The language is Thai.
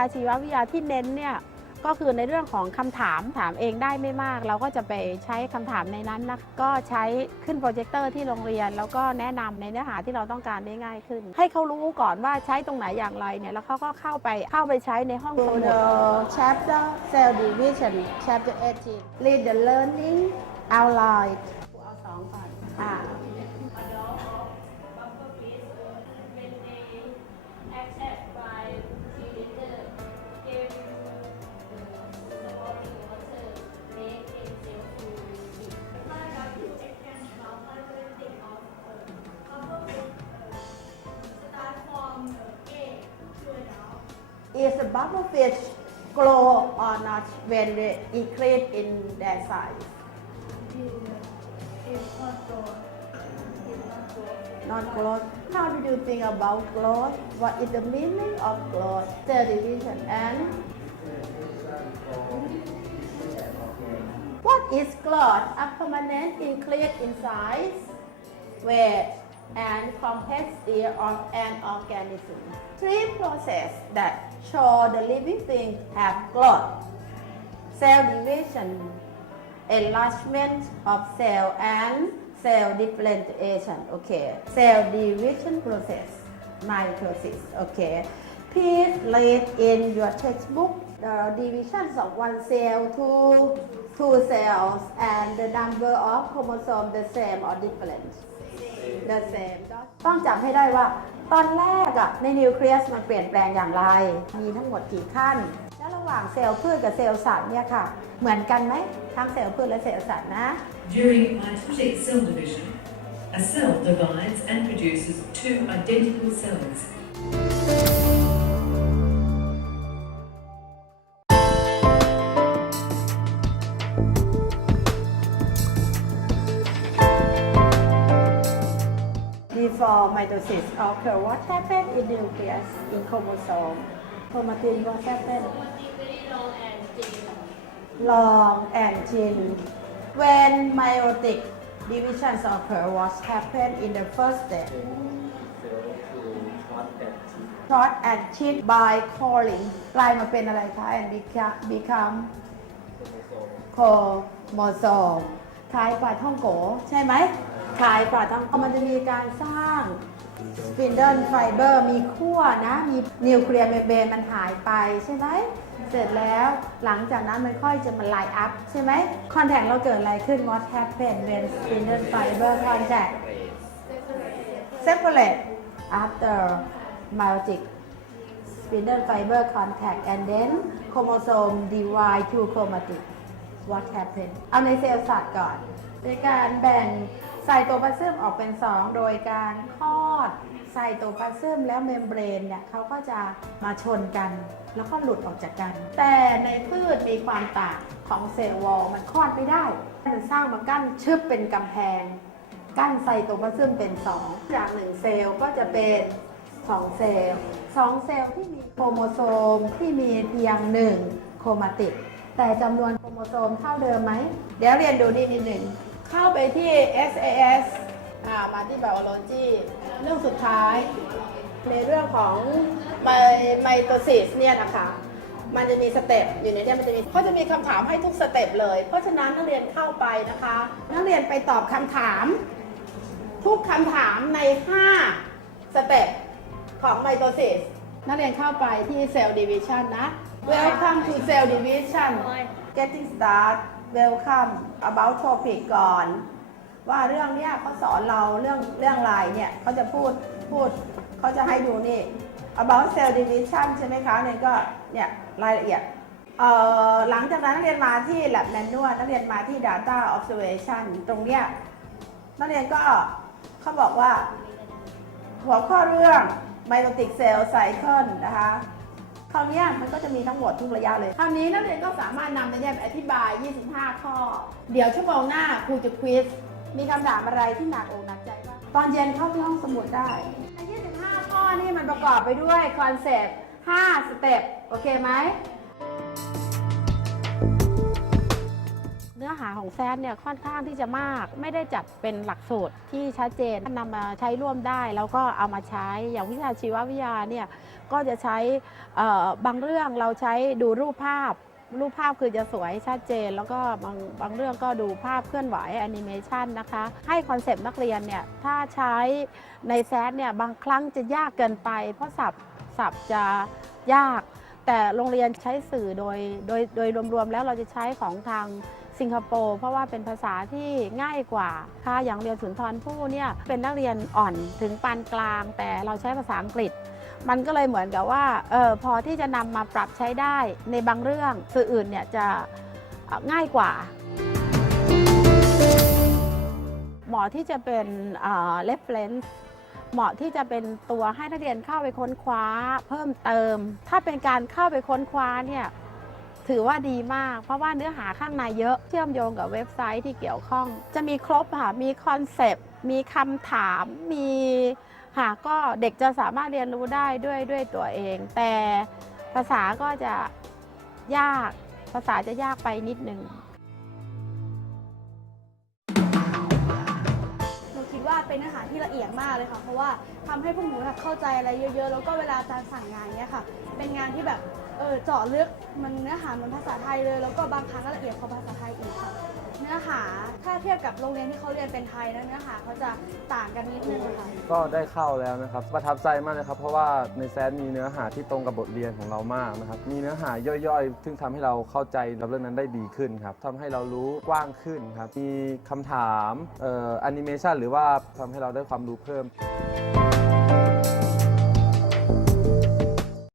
าชีววิทยาที่เน้นเนี่ยก็คือในเรื่องของคำถามถามเองได้ไม่มาก เราก็จะไปใช้คำถามในนั้นนะก็ใช้ขึ้นโปรเจคเตอร์ที่โรงเรียน แล้วก็แนะนำในเนื้อหาที่เราต้องการได้ง่ายขึ้น ให้เขารู้ก่อนว่าใช้ตรงไหนอย่างไรเนี่ยแล้วเขาก็เข้าไปเข้าไปใช้ในห้องสมุด chapter cell division chapter 18 read the learning outline Is the bubble fish grow or not when they increase in their size? Not growth. How do you think about growth? What is the meaning of growth? Cell division and what is growth? A permanent increase in size, weight, and complexity of an organism. Three processes that show the living thing have growth. Cell division, enlargement of cell and cell differentiation. Okay. Cell division process, mitosis. Okay. Please read in your textbook the divisions of one cell to two cells and the number of chromosomes the same or different. The same ต้องจำให้ได้ว่า ตอนแรกอะในนิวเคลียสมันเปลี่ยนแปลงอย่างไร มีทั้งหมดกี่ขั้น และระหว่างเซลล์พืชกับเซลล์สัตว์เนี่ยค่ะ เหมือนกันไหมทั้งเซลล์พืชและเซลล์สัตว์นะ During mitotic cell division, a cell divides and produces two identical cells. Before mitosis occur what happened in nucleus in chromosome chromatin what happened long and thin when meiotic divisions occur what happened in the first step short and cheat by calling กลายมาเป็นอะไรคะ and become become chromosome คล้ายปลาท่องโก ใช่ไหม คล้ายปลาท่องมันจะมีการสร้าง spindle fiber มีขั้วนะ มีนิวเคลียร์เมมเบรนมันหายไปใช่ไหมเสร็จแล้วหลังจากนั้นมันค่อยจะมาไลน์อัพใช่ไหมคอนแทคเราเกิดอะไรขึ้น what happened when spindle fiber contact separate after meiotic spindle fiber contact and then chromosome divide to chromatic what happened เอาในเซลล์สัตว์ก่อนโดยการแบ่ง ไซโตพลาซึมออกเป็น 2 โดยการคลอดไซโตพลาซึมแล้วเมมเบรนเนี่ยเขาก็จะมาชนกัน แล้วก็หลุดออกจากกัน แต่ในพืชมีความต่างของเซลล์วอลมันคลอดไม่ได้ มันสร้างมากั้นชึบเป็นกำแพง กั้นไซโตพลาซึมเป็น 2 จาก 1 เซลล์ก็จะเป็น 2 เซลล์ 2 เซลล์ที่มีโครโมโซมที่มีเพียง 1 โครมาติดแต่จำนวนโครโมโซมเท่าเดิมไหม เดี๋ยวเรียนดูดีนิดหนึ่ง เข้าไปที่ SAS อ่ามาที่ biology เรื่องสุดท้าย ในเรื่องของไมไมโตซิสเนี่ยนะคะ มันจะมีสเต็ปอยู่ในเนี้มันจะมีเขาจะมีคำถามให้ทุกสเต็ปเลย เพราะฉะนั้นนักเรียนเข้าไปนะคะ นักเรียนไปตอบคำถาม ทุกคำถามใน 5 สเต็ปของไมโตซิสนักเรียนเข้าไปที่ Cell Division นะ Welcome to Cell Division Getting start Welcome about topic ก่อน ว่าเรื่องเนี้ยเขาสอนเราเรื่องเรื่องอะไรเนี่ยเขาจะพูดพูดเขาจะให้ดูนี่ about cell division ใช่ไหมคะเนี่ยก็เนี่ยรายละเอียดหลังจากนั้นนักเรียนมาที่ lab manual นักเรียนมาที่ data observation ตรงเนี้ยนักเรียนก็เขาบอกว่า หัวข้อเรื่อง mitotic cell cycle นะคะ คราวนี้มันก็จะมีทั้งหมดทุกระยะเลย คราวนี้นักเรียนก็สามารถนำไปเนี่ยอธิบาย 25 ข้อ เดี๋ยวชั่วโมงหน้าครูจะควิสมีคำถามอะไรที่หนักอกหนักใจบ้างตอนเย็นเข้าที่ห้องสมุดได้ใน25 ข้อนี่มันประกอบไปด้วยคอนเซปต์5สเต็ปโอเคไหมเนื้ออหาของแซดเนี่ยค่อนข้างที่จะมาก ไม่ได้จัดเป็นหลักสูตรที่ชัดเจนนำมาใช้ร่วมได้ แล้วก็เอามาใช้อย่างวิชาชีววิทยาเนี่ย ก็จะใช้บางเรื่องเราใช้ดูรูปภาพ รูปภาพคือจะสวยชัดเจน แล้วก็บางบางเรื่องก็ดูภาพเคลื่อนไหวแอนิเมชันนะคะ ให้คอนเซปต์นักเรียนเนี่ยถ้าใช้ในแซดเนี่ยบางครั้งจะยากเกินไป เพราะศัพท์ศัพท์จะยาก แต่โรงเรียนใช้สื่อโดยโดยโดยรวมๆแล้วเราจะใช้ของทางสิงคโปร์เพราะว่าเป็นภาษาที่ง่ายกว่าค่ะอย่างเรียนสุนทรภู่เนี่ยเป็นนักเรียนอ่อนถึงปานกลาง แต่เราใช้ภาษาอังกฤษ มันก็เลยเหมือนกับว่าเออพอที่จะนำมาปรับใช้ได้ในบางเรื่องสื่ออื่นเนี่ยจะง่ายกว่า หมอที่จะเป็นเอ่อ reference เหมาะที่จะเป็นตัวให้นักเรียนเข้าไปค้นคว้าเพิ่มเติม ถ้าเป็นการเข้าไปค้นคว้าเนี่ยถือว่าดีมาก เพราะว่าเนื้อหาข้างในเยอะเชื่อมโยงกับเว็บไซต์ที่เกี่ยวข้อง จะมีครบค่ะ มีคอนเซปต์ มีคำถาม มี หาก็เด็กจะสามารถเรียนรู้ได้ด้วยด้วยตัวเอง แต่ภาษาก็จะยากภาษาจะยากไปนิดนึงหนูคิดว่าเป็นเนื้อหาที่ละเอียดมากเลยค่ะ เพราะว่าทำให้พวกหนูแบบเข้าใจอะไรเยอะ ๆ แล้วก็เวลาอาจารย์สั่งงานเนี้ยค่ะ เป็นงานที่แบบเออเจาะลึกมันเนื้อหาเหมือนภาษาไทยเลย แล้วก็บางครั้งก็ละเอียดกว่าภาษาไทยอีก หาถ้าเทียบกับโรงเรียนที่เขาเรียนเป็นไทยนะเนื้อหาเขาจะต่างกันนิดนึงค่ะ ก็ได้เข้าแล้วนะครับ ประทับใจมากเลยครับ เพราะว่าในแซนมีเนื้อหาที่ตรงกับบทเรียนของเรามากนะครับ มีเนื้อหาย่อยๆ ซึ่งทำให้เราเข้าใจกับเรื่องนั้นได้ดีขึ้นครับทำให้เรารู้กว้างขึ้นครับ มีคำถามเอ่อแอนิเมชันหรือว่าทำให้เราได้ความรู้เพิ่ม